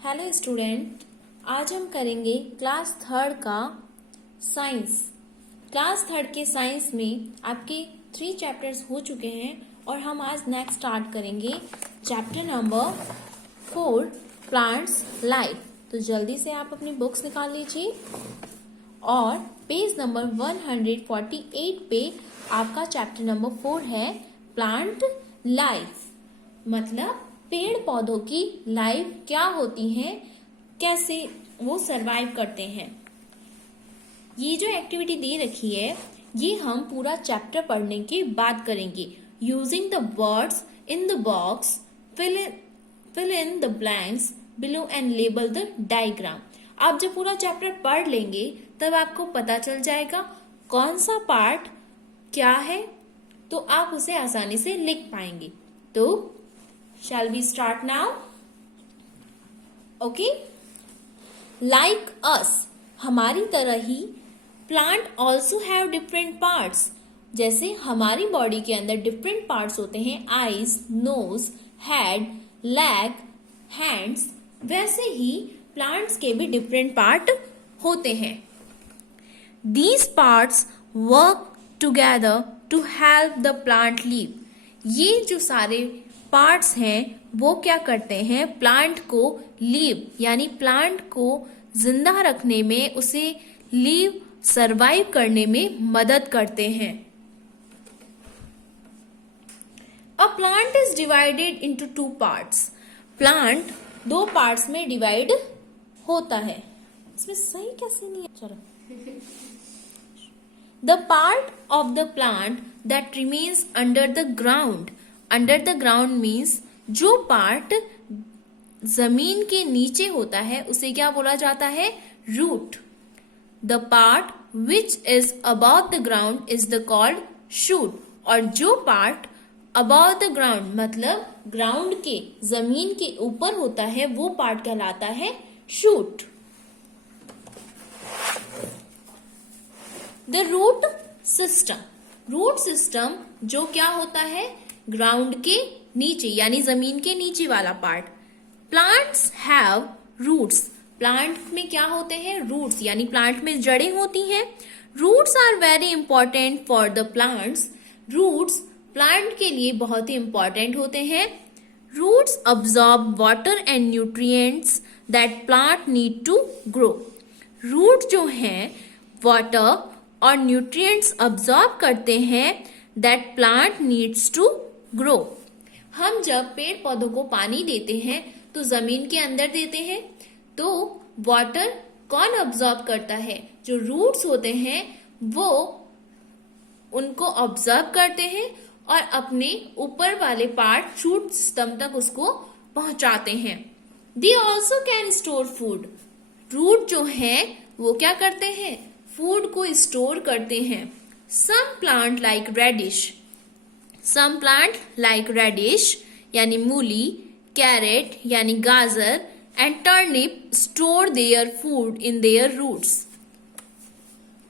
Hello student, आज हम करेंगे क्लास थर्ड का साइंस। क्लास थर्ड के साइंस में आपके 3 चैप्टर्स हो चुके हैं और हम आज नेक्स्ट स्टार्ट करेंगे चैप्टर नंबर 4 प्लांट्स लाइफ। तो जल्दी से आप अपनी बुक्स निकाल लीजिए और पेज नंबर 148 पे आपका चैप्टर नंबर 4 है प्लांट लाइफ। मतलब पेड़ पौधों की लाइफ क्या होती है, कैसे वो सरवाइव करते हैं। ये जो एक्टिविटी दे रखी है ये हम पूरा चैप्टर पढ़ने के बाद करेंगे। Using the words in the box, fill in the blanks below and label the diagram. आप जब पूरा चैप्टर पढ़ लेंगे तब आपको पता चल जाएगा कौन सा पार्ट क्या है, तो आप उसे आसानी से लिख पाएंगे। तो shall we start now? Okay? Like us, हमारी तरह ही plant also have different parts. जैसे हमारी बॉडी के अंदर different parts होते हैं, eyes, nose, head, leg, hands, वैसे ही plants के भी different part होते हैं। These parts work together to help the plant live. ये जो सारे पार्ट्स हैं वो क्या करते हैं, प्लांट को लीव यानी प्लांट को जिंदा रखने में, उसे लीव सरवाइव करने में मदद करते हैं। A plant is divided into 2 parts. Plant 2 parts में डिवाइड होता है। इसमें सही कैसे नहीं है, चलो। The part of the plant that remains under the ground. Under the ground means जो पार्ट जमीन के नीचे होता है उसे क्या बोला जाता है, root. The part which is above the ground is the called shoot. और जो पार्ट अबाव द ग्राउंड मतलब ग्राउंड के, जमीन के ऊपर होता है, वो पार्ट कहलाता है shoot. The root system. Root system जो क्या होता है, ग्राउंड के नीचे यानी जमीन के नीचे वाला part. Plants have roots. Plant में क्या होते हैं, रूट्स, यानी प्लांट में जड़ें होती हैं। Roots are very important for the plants. Roots plant के लिए बहुत ही इंपॉर्टेंट होते हैं। Roots absorb water and nutrients that plant need to grow. Root जो हैं वाटर और न्यूट्रिएंट्स अब्सॉर्ब करते हैं that plant needs to grow. हम जब पेड़ पौधों को पानी देते हैं तो जमीन के अंदर देते हैं, तो वाटर कौन अब्सॉर्ब करता है, जो रूट्स होते हैं वो उनको ऑब्जर्व करते हैं और अपने ऊपर वाले पार्ट शूट सिस्टम तक उसको पहुंचाते हैं। They also can store food. Root जो है वो क्या करते हैं, फूड को स्टोर करते हैं। Some plant like radish. Some plant like radish यानी मूली, कैरेट यानी गाजर and turnip store their food in their roots.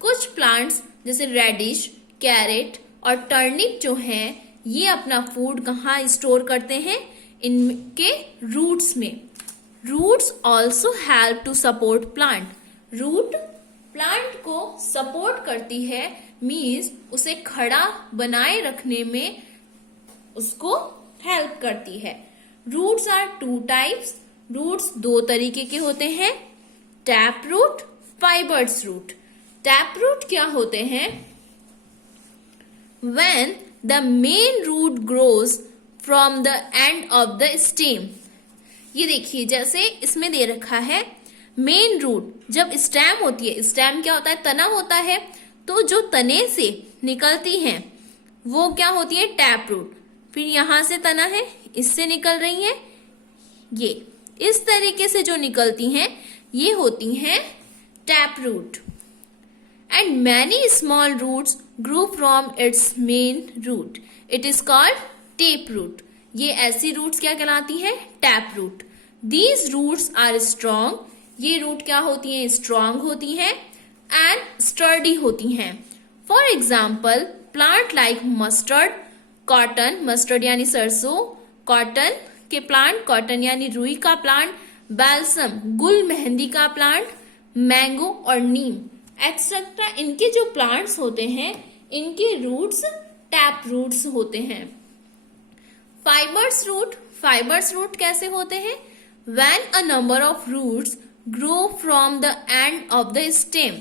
कुछ प्लांट्स जैसे रेडिश, कैरेट और टर्निप जो हैं ये अपना फूड कहाँ स्टोर करते हैं, इनके रूट्स में। Roots also help to support plant. Root plant को सपोर्ट करती है, मीन्स उसे खड़ा बनाए रखने में उसको हेल्प करती है। Roots are 2 types. रूट्स 2 तरीके के होते हैं, tap root, fibres root. Tap root क्या होते हैं, when the main root grows from the end of the stem। ये देखिए जैसे इसमें दे रखा है मेन रूट, जब स्टेम होती है, स्टेम क्या होता है, तना होता है, तो जो तने से निकलती हैं वो क्या होती है, टैप रूट। फिर यहां से तना है, इससे निकल रही है, ये इस तरीके से जो निकलती हैं ये होती हैं tap root. And many small roots grow from its main root, it is called tap root. ये ऐसी रूट्स क्या कहलाती हैं, tap root. These roots are strong. ये रूट क्या होती हैं, स्ट्रॉन्ग होती हैं एंड स्टर्डी होती हैं। For example plant like mustard, cotton, mustard यानी सरसों, कॉटन के प्लांट, कॉटन यानी रुई का प्लांट, बैल्सम गुल मेहंदी का प्लांट, मैंगो और नीम एक्सेट्रा, इनके जो प्लांट्स होते हैं इनके रूट्स टैप रूट्स होते हैं। फाइबर्स रूट कैसे होते हैं? When a number of roots grow from the end of the stem.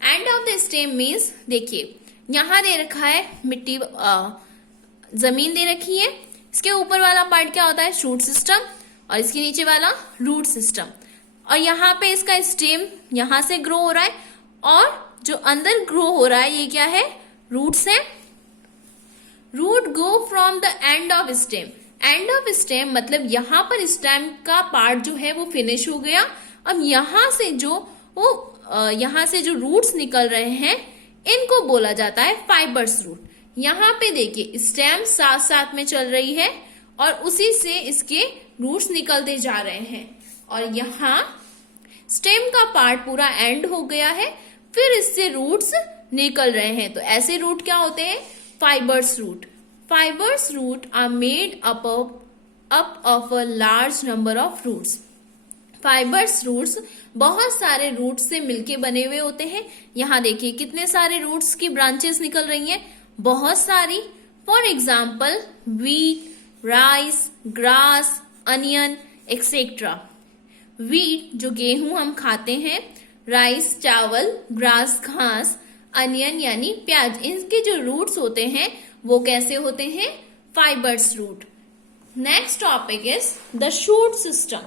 End of the stem means, देखिए यहां दे रखा है मिट्टी, जमीन दे रखी है, इसके ऊपर वाला पार्ट क्या होता है? शूट सिस्टम, और इसके नीचे वाला रूट सिस्टम, और यहाँ पे इसका स्टेम यहां से ग्रो हो रहा है, और जो अंदर ग्रो हो रहा है ये क्या है? रूट्स है। Root go from the end of stem. End of stem मतलब यहाँ पर स्टेम का पार्ट जो है वो फिनिश हो गया। अब यहाँ से जो रूट्स निकल रहे हैं इनको बोला जाता है फाइबर्स रूट। यहाँ पे देखिए स्टेम साथ साथ में चल रही है और उसी से इसके रूट्स निकलते जा रहे हैं, और यहाँ स्टेम का पार्ट पूरा एंड हो गया है, फिर इससे रूट्स निकल रहे हैं। तो ऐसे रूट क्या होते हैं? Fibres root. Fibres root are made up of a large number of roots. Fibres roots बहुत सारे रूट्स से मिलके बने हुए होते हैं। यहाँ देखिए कितने सारे रूट्स की ब्रांचेस निकल रही हैं, बहुत सारी। For example wheat, rice, grass, onion etcetera. Wheat जो गेहूं हम खाते हैं, राइस चावल, ग्रास घास, अनियन यानी प्याज, इनके जो रूट्स होते हैं वो कैसे होते हैं? Fibres root. Next topic is the shoot system.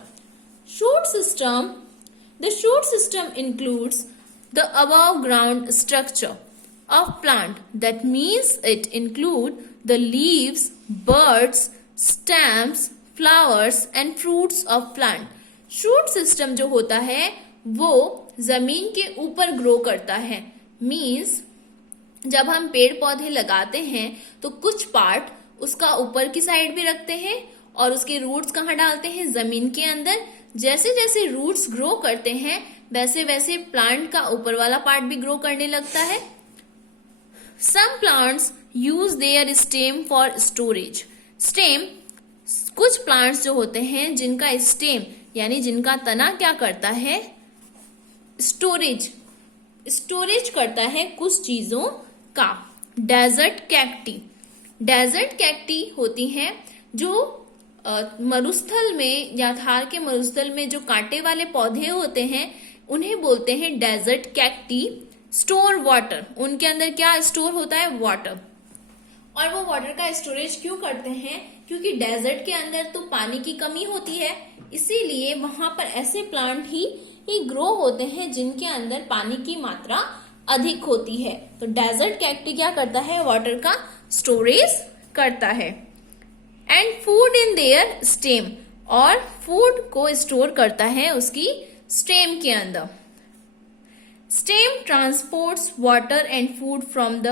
The shoot system includes the above ground structure of plant. That means it includes the leaves, buds, stems, flowers and fruits of plant. Shoot system जो होता है वो जमीन के ऊपर grow करता है। Means जब हम पेड़ पौधे लगाते हैं तो कुछ पार्ट उसका ऊपर की साइड भी रखते हैं और उसके रूट्स कहाँ डालते हैं? जमीन के अंदर। जैसे जैसे रूट्स ग्रो करते हैं वैसे वैसे प्लांट का ऊपर वाला पार्ट भी ग्रो करने लगता है। Some plants use their stem for storage. Stem, कुछ प्लांट्स जो होते हैं जिनका स्टेम यानी जिनका तना क्या करता है? स्टोरेज करता है कुछ चीजों का। डेजर्ट कैक्टी होती हैं जो मरुस्थल में या थार के मरुस्थल में जो कांटे वाले पौधे होते हैं उन्हें बोलते हैं डेजर्ट कैक्टी। स्टोर वाटर, उनके अंदर क्या स्टोर होता है? वाटर। और वो वाटर का स्टोरेज क्यों करते हैं? क्योंकि डेजर्ट के अंदर तो पानी की कमी होती है, इसीलिए वहां पर ऐसे प्लांट ही ग्रो होते हैं जिनके अंदर पानी की मात्रा अधिक होती है। तो डेजर्ट कैक्टी क्या करता है? वाटर का स्टोरेज करता है। And food in their stem, और फूड को स्टोर करता है उसकी स्टेम के अंदर। Stem transports water and food from the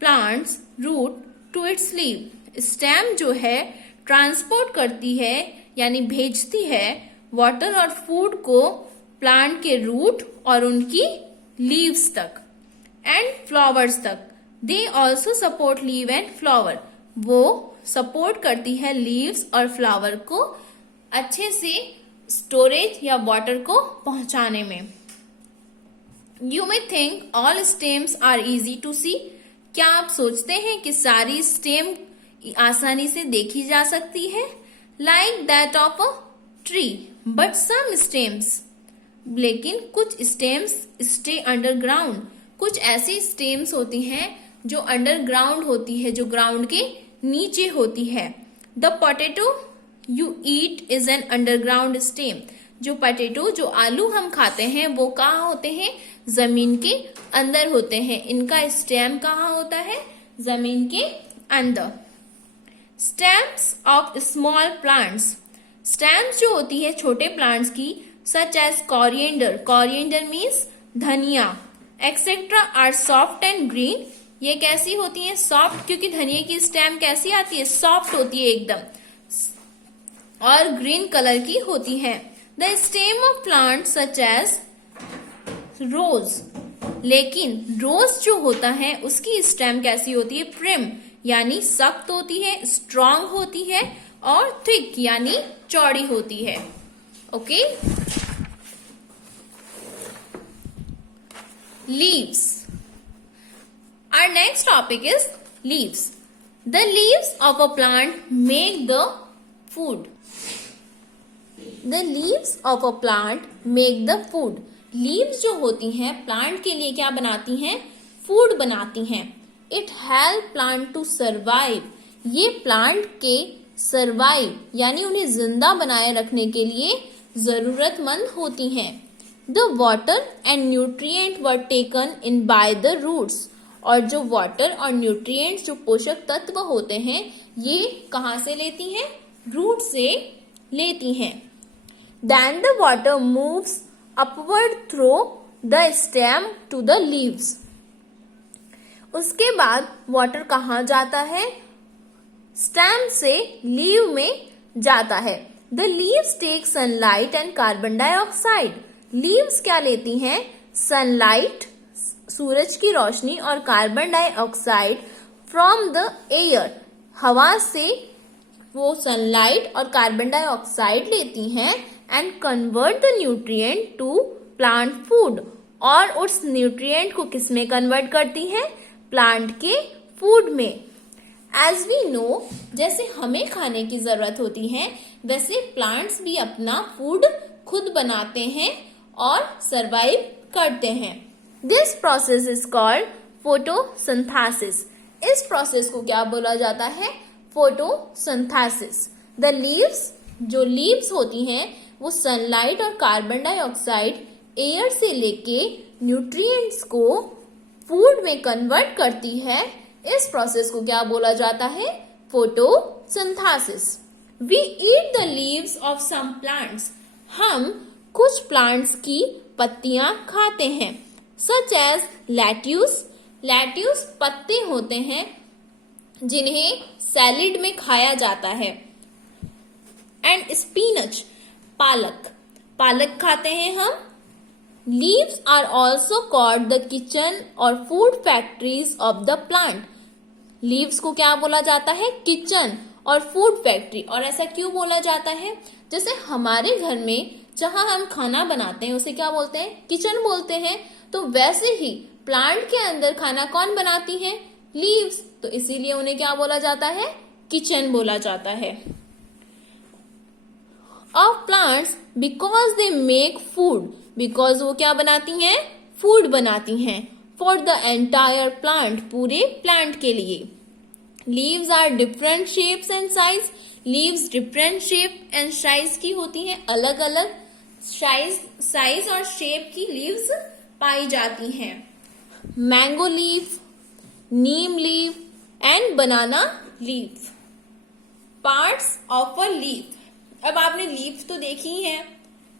plants root to its leave. Stem जो है ट्रांसपोर्ट करती है यानी भेजती है वाटर और फूड को प्लांट के रूट और उनकी लीव्स तक एंड फ्लावर्स तक। They also support leave and flower, वो सपोर्ट करती है लीव्स और फ्लावर को अच्छे से स्टोरेज या वाटर को पहुंचाने में। You may think all stems are easy to see. क्या आप सोचते हैं कि सारी स्टेम आसानी से देखी जा सकती है? Like that of a tree, but some stems, लेकिन कुछ स्टेम्स स्टे अंडरग्राउंड। कुछ ऐसी स्टेम्स होती हैं जो अंडरग्राउंड होती है, जो ग्राउंड के नीचे होती है। The potato you eat is an underground stem. जो पोटैटो, जो आलू हम खाते हैं वो कहाँ होते हैं? जमीन के अंदर होते हैं। इनका स्टेम कहाँ होता है? जमीन के अंदर। Stems of small plants, stems जो होती है छोटे प्लांट्स की, such as coriander means dhania etcetera, are soft and green. ये कैसी होती है? सॉफ्ट, क्योंकि धनिया की स्टेम कैसी आती है? सॉफ्ट होती है एकदम, और ग्रीन कलर की होती है। The stem of plant such as rose, लेकिन रोज जो होता है उसकी स्टेम कैसी होती है? प्रिम यानी सख्त होती है, स्ट्रॉन्ग होती है, और थिक यानी चौड़ी होती है। Okay. Leaves. Our next topic is leaves. The leaves of a plant make the food. The leaves of a plant make the food. Leaves जो होती हैं प्लांट के लिए क्या बनाती हैं? फूड बनाती हैं. It help plant to survive. ये प्लांट के सर्वाइव यानी उन्हें जिंदा बनाए रखने के लिए जरूरतमंद होती हैं. The water and nutrient were taken in by the roots. और जो वाटर और न्यूट्रिएंट्स जो पोषक तत्व होते हैं ये कहाँ से लेती हैं? रूट से लेती हैं. Then the water moves upward through the stem to the leaves. उसके बाद वाटर कहाँ जाता है? स्टेम से लीव में जाता है. The leaves take sunlight and carbon dioxide. Leaves क्या लेती हैं? सनलाइट, सूरज की रोशनी और carbon dioxide from the air. हवा से वो सनलाइट और कार्बन डाइऑक्साइड लेती हैं and convert the nutrient to plant food. और उस न्यूट्रिएंट को किसमें कन्वर्ट करती हैं? प्लांट के फूड में. एज वी नो, जैसे हमें खाने की जरूरत होती है वैसे प्लांट्स भी अपना फूड खुद बनाते हैं और सरवाइव करते हैं. This process is called photosynthesis. इस प्रोसेस को क्या बोला जाता है? फोटोसिंथेसिस. द लीव्स, जो लीव्स होती हैं वो सनलाइट और कार्बन डाइऑक्साइड एयर से लेके न्यूट्रिएंट्स को फूड में कन्वर्ट करती है. इस प्रोसेस को क्या बोला जाता है? Photosynthesis. We eat the leaves of some plants. हम कुछ प्लांट्स की पत्तियां खाते हैं. Such as लैट्यूस. लैट्यूस पत्ते होते हैं जिन्हें सैलिड में खाया जाता है. एंड स्पिनच, पालक. पालक खाते हैं हम. Leaves are also called the kitchen or food factories of the plant. Leaves को क्या बोला जाता है? Kitchen or food factory. और ऐसा क्यों बोला जाता है? जैसे हमारे घर में जहां हम खाना बनाते हैं उसे क्या बोलते हैं? किचन बोलते हैं. तो वैसे ही प्लांट के अंदर खाना कौन बनाती है? लीव्स. तो इसीलिए उन्हें क्या बोला जाता है? किचन बोला जाता है. Of plants because they make food. Because वो क्या बनाती हैं? फूड बनाती हैं. फॉर द एंटायर प्लांट, पूरे प्लांट के लिए. Leaves are different shapes and size. Leaves different shape and size की होती हैं. अलग अलग साइज और शेप की लीव्स पाई जाती हैं. Mango leaf, Neem leaf and banana leaf. Parts of a leaf. अब आपने लीफ तो देखी है.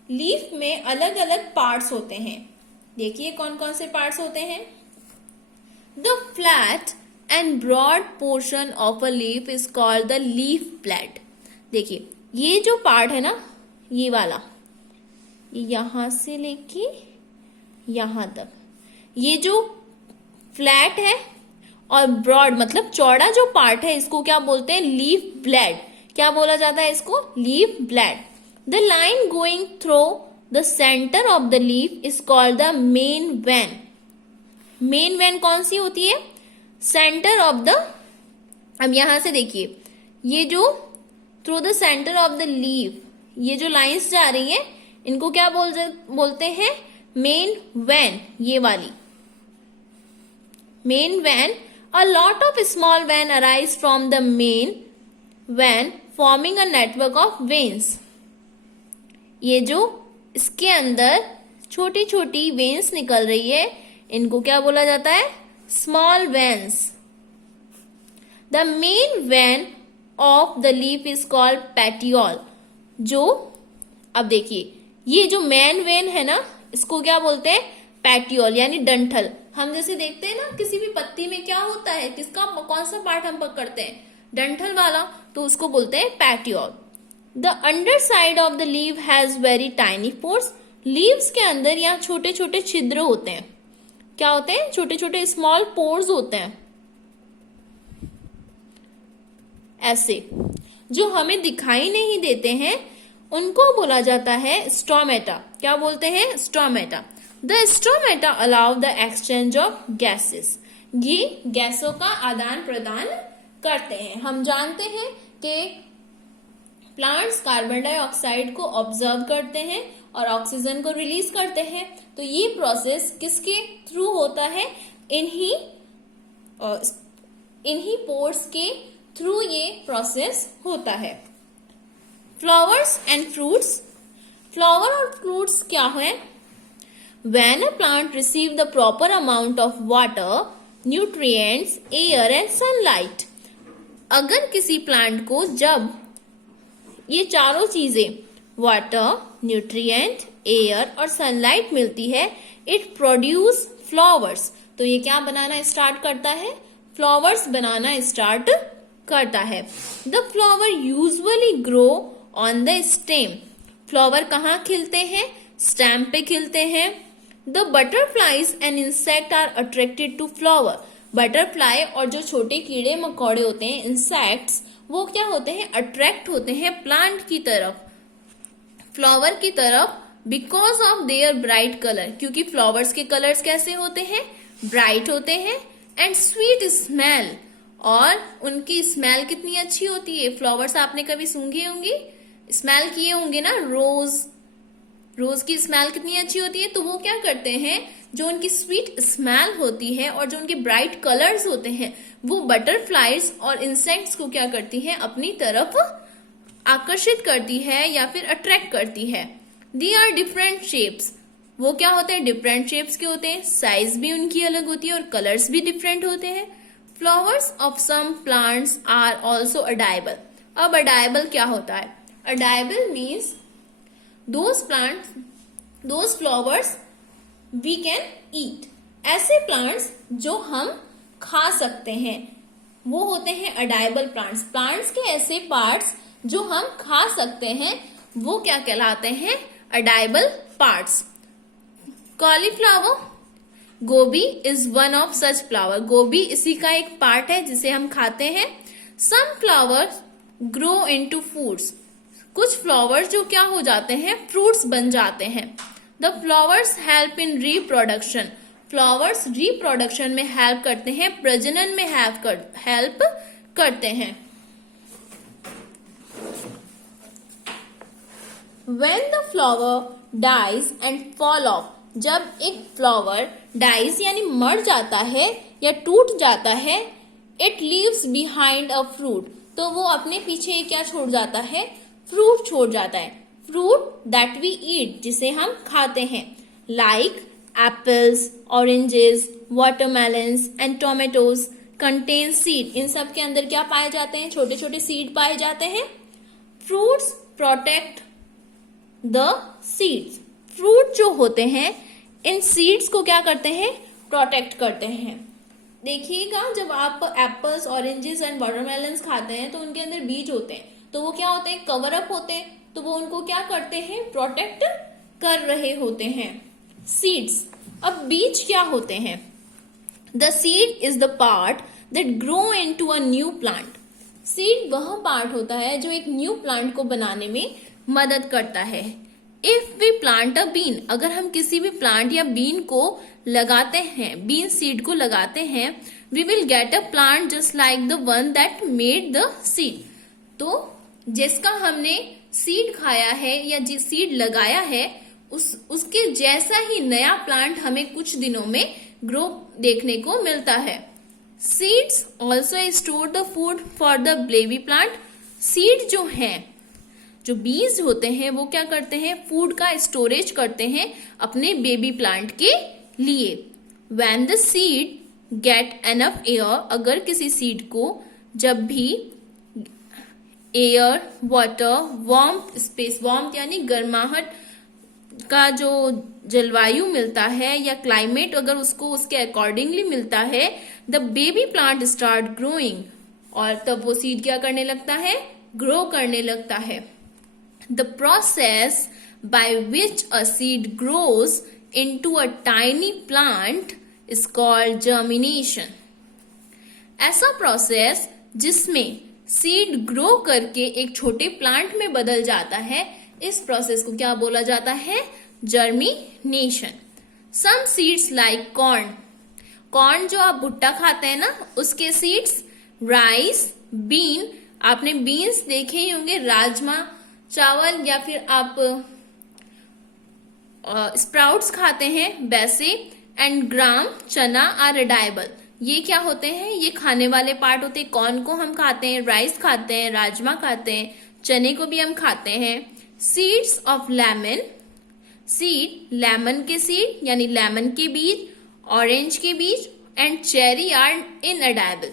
लीफ में अलग अलग पार्ट्स होते हैं. देखिए कौन कौन से पार्ट्स होते हैं. The flat and broad portion of a leaf is called the leaf plate. देखिए ये जो पार्ट है ना, ये वाला, यहां से लेके यहां तक, ये जो फ्लैट है और ब्रॉड मतलब चौड़ा जो पार्ट है इसको क्या बोलते हैं? Leaf blade. क्या बोला जाता है इसको? Leaf blade. The line going through the centre of the leaf is called the main vein. Main vein कौन सी होती है? Centre of the. अब यहां से देखिए ये जो through the centre of the leaf, ये जो लाइंस जा रही है इनको क्या बोलते हैं? Main vein. ये वाली main vein. A lot of small when arise from the main vein forming a network of veins. ये जो इसके अंदर छोटी छोटी वेन्स निकल रही है इनको क्या बोला जाता है? Small veins. The main vein of the leaf is called petiole. जो अब देखिए ये जो मेन वेन है ना इसको क्या बोलते हैं? पेटियोल यानी डंठल. हम जैसे देखते हैं ना किसी भी पत्ती में क्या होता है, किसका कौन सा पार्ट हम पकड़ते हैं? डंठल वाला. तो उसको बोलते हैं petiole. The under side of the leave has very tiny pores. Leaves के अंदर यहाँ छोटे छोटे छिद्र होते हैं. क्या होते हैं? छोटे छोटे स्मॉल पोर्स होते हैं ऐसे, जो हमें दिखाई नहीं देते हैं उनको बोला जाता है स्टोमेटा। क्या बोलते हैं? Stomata. The stomata allow the exchange of gases. ये गैसों का आदान प्रदान करते हैं। हम जानते हैं कि प्लांट्स कार्बन डाइऑक्साइड को ऑब्जर्व करते हैं और ऑक्सीजन को रिलीज करते हैं। तो ये प्रोसेस किसके थ्रू होता है? इन्हीं पोर्स के थ्रू ये प्रोसेस होता है। Flowers and fruits. फ्लावर और फ्रूट्स क्या है? When a plant receive the proper amount of water, nutrients, air and sunlight. अगर किसी प्लांट को जब ये चारों चीजें वाटर, न्यूट्रिएंट, एयर और सनलाइट मिलती है, इट प्रोड्यूस फ्लावर्स। तो ये क्या बनाना स्टार्ट करता है? फ्लावर्स बनाना स्टार्ट करता है। The flower usually grow on the stem. Flower कहाँ खिलते हैं? स्टेम पे खिलते हैं। The butterflies and insect are attracted to flower. Butterfly और जो छोटे कीड़े मकोड़े होते हैं, इंसेक्ट्स, वो क्या होते हैं? अट्रैक्ट होते हैं प्लांट की तरफ, फ्लावर की तरफ, because of their bright colour. क्योंकि फ्लावर्स के कलर्स कैसे होते हैं? ब्राइट होते हैं। एंड स्वीट स्मेल, और उनकी स्मेल कितनी अच्छी होती है। फ्लावर्स आपने कभी सूंघे होंगे, स्मेल किए होंगे ना। रोज की स्मेल कितनी अच्छी होती है। तो वो क्या करते हैं, जो उनकी स्वीट स्मेल होती है और जो उनके ब्राइट कलर्स होते हैं, वो बटरफ्लाईज और इंसेक्ट्स को क्या करती हैं? अपनी तरफ आकर्षित करती है या फिर अट्रैक्ट करती है। They are different shapes. वो क्या होते हैं? डिफरेंट शेप्स के होते हैं। साइज भी उनकी अलग होती है और कलर्स भी डिफरेंट होते हैं। Flowers of some plants are also edible. अब अडाइबल क्या होता है? Edible means those flowers we can eat। ऐसे प्लांट्स जो हम खा सकते हैं, वो होते हैं अडाइबल प्लांट्स। प्लांट्स के ऐसे पार्ट्स जो हम खा सकते हैं, वो क्या कहलाते हैं? अडाइबल पार्ट्स। कॉलीफ्लावर, गोभी is one of such flower. गोभी इसी का एक पार्ट है जिसे हम खाते हैं। Some flowers grow into fruits. कुछ फ्लावर्स जो क्या हो जाते हैं? फ्रूट्स बन जाते हैं। The flowers help in reproduction. Flowers reproduction में हेल्प करते हैं, प्रजनन में हेल्प करते हैं। When the flower dies and fall off, जब एक फ्लावर डाइज यानी मर जाता है या टूट जाता है, it leaves behind a fruit. तो वो अपने पीछे क्या छोड़ जाता है? फ्रूट छोड़ जाता है। फ्रूट दैट वी ईट, जिसे हम खाते हैं। Like apples, oranges, watermelons and tomatoes contain seed. इन सब के अंदर क्या पाए जाते हैं? छोटे छोटे सीड पाए जाते हैं। Fruits protect the seeds. Fruit जो होते हैं, इन सीड्स को क्या करते हैं? प्रोटेक्ट करते हैं। देखिएगा, जब आप एप्पल्स, ऑरेंजेस एंड वाटरमेलन्स खाते हैं तो उनके अंदर बीज होते हैं। तो वो क्या होते हैं? कवर अप होते हैं। तो वो उनको क्या करते हैं? प्रोटेक्ट कर रहे होते हैं। सीड्स। अब बीज क्या होते हैं? The seed is the part that grow into a new plant. Seed वह पार्ट होता है जो एक न्यू प्लांट को बनाने में मदद करता है। If we plant a bean, अगर हम किसी भी प्लांट या बीन को लगाते हैं, बीन सीड को लगाते हैं, we will get a plant just like the one that made the seed. तो जिसका हमने सीड खाया है या जिस सीड लगाया है, उसके जैसा ही नया प्लांट हमें कुछ दिनों में ग्रो देखने को मिलता है। Seeds also store the food for the baby plant. Seed जो है, जो बीज होते हैं, वो क्या करते हैं? फूड का स्टोरेज करते हैं अपने बेबी प्लांट के लिए। When the seed get enough air, अगर किसी सीड को जब भी air, water, warmth space, warmth यानी गर्माहट का जो जलवायु मिलता है या क्लाइमेट अगर उसको उसके अकॉर्डिंगली मिलता है, the baby plant start growing, और तब वो सीड क्या करने लगता है? ग्रो करने लगता है। The process by which a seed grows into a tiny plant is called germination। ऐसा प्रोसेस जिसमें सीड ग्रो करके एक छोटे प्लांट में बदल जाता है, इस प्रोसेस को क्या बोला जाता है? Germination. Some seeds like corn, corn जो आप भुट्टा खाते हैं ना, उसके सीड्स, राइस, बीन, आपने बीन्स देखे ही होंगे, राजमा चावल, या फिर आप स्प्राउट्स खाते हैं वैसे, एंड ग्राम, चना आर एडाइबल, ये क्या होते हैं? ये खाने वाले पार्ट होते हैं। कॉर्न को हम खाते हैं, राइस खाते हैं, राजमा खाते हैं, चने को भी हम खाते हैं। Seeds of lemon, seed, lemon के सीड यानी लेमन के बीज, ऑरेंज के बीज, and cherry are inedible,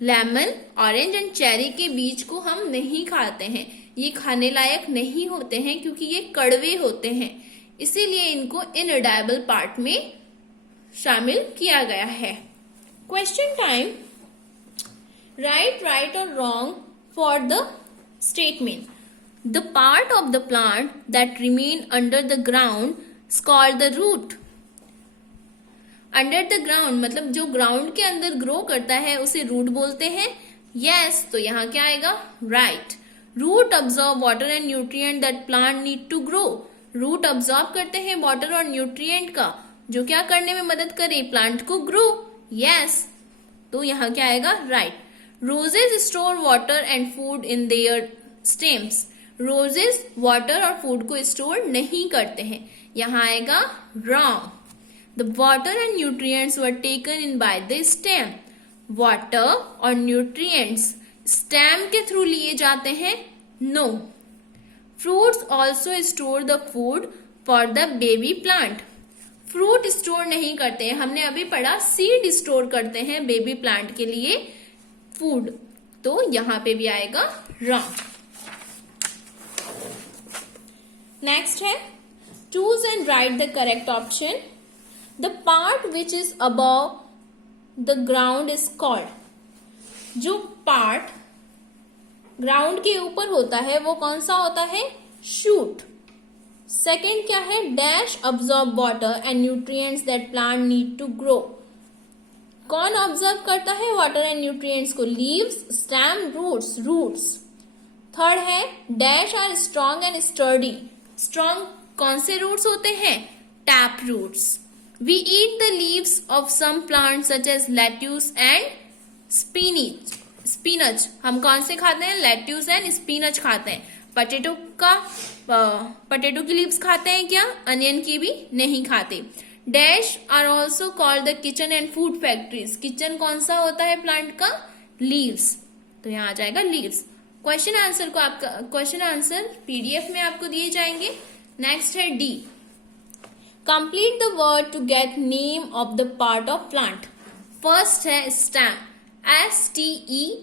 lemon, orange and cherry के बीज को हम नहीं खाते हैं, ये खाने लायक नहीं होते हैं क्योंकि ये कड़वे होते हैं, इसीलिए इनको इनएडाइबल पार्ट में शामिल किया गया है। Question time. राइट राइट और wrong for the statement. The part of the plant that remain under the ground is called the root. Under the ground मतलब जो ग्राउंड के अंदर ग्रो करता है उसे रूट बोलते हैं। यस, तो यहाँ क्या आएगा? Right. Root absorb water and nutrient that plant need to grow. Root absorb करते हैं वाटर और न्यूट्रिएंट का, जो क्या करने में मदद करे? प्लांट को ग्रो। यस, तो यहाँ क्या आएगा? Right. Roses store water and food in there stems. Roses water और फूड को स्टोर नहीं करते हैं, यहाँ आएगा wrong. The water and nutrients were taken in by the stem. Water और nutrients stem के थ्रू लिए जाते हैं? No. Fruits also store the food for the baby plant. Fruit store नहीं करते हैं, हमने अभी पढ़ा सीड स्टोर करते हैं बेबी प्लांट के लिए फूड, तो यहाँ पे भी आएगा रॉन्ग। नेक्स्ट है choose and right the correct option. The part which is above the ground is called, जो पार्ट ग्राउंड के ऊपर होता है वो कौन सा होता है? शूट। सेकेंड क्या है? Dash absorb water and nutrients that plant need to grow. कौन ऑब्जर्व करता है वाटर एंड न्यूट्रिएंट्स को? Leaves, stem, roots, roots. Third है dash are strong and sturdy. Strong कौन से रूट्स होते हैं? Tap roots. We eat the leaves of some plants such as lettuce and spinach. Spinach हम कौन से खाते हैं? lettuce and spinach खाते हैं। पटेटो की लीव्स खाते हैं क्या? अनियन की भी नहीं खाते। Dash are also called the kitchen and food factories. Kitchen कौन सा होता है प्लांट का? लीव्स, तो यहाँ आ जाएगा लीव्स। क्वेश्चन आंसर को आपका क्वेश्चन आंसर पीडीएफ में आपको दिए जाएंगे। नेक्स्ट है D. Complete the word to get name of the part of plant. First है stem, STEM,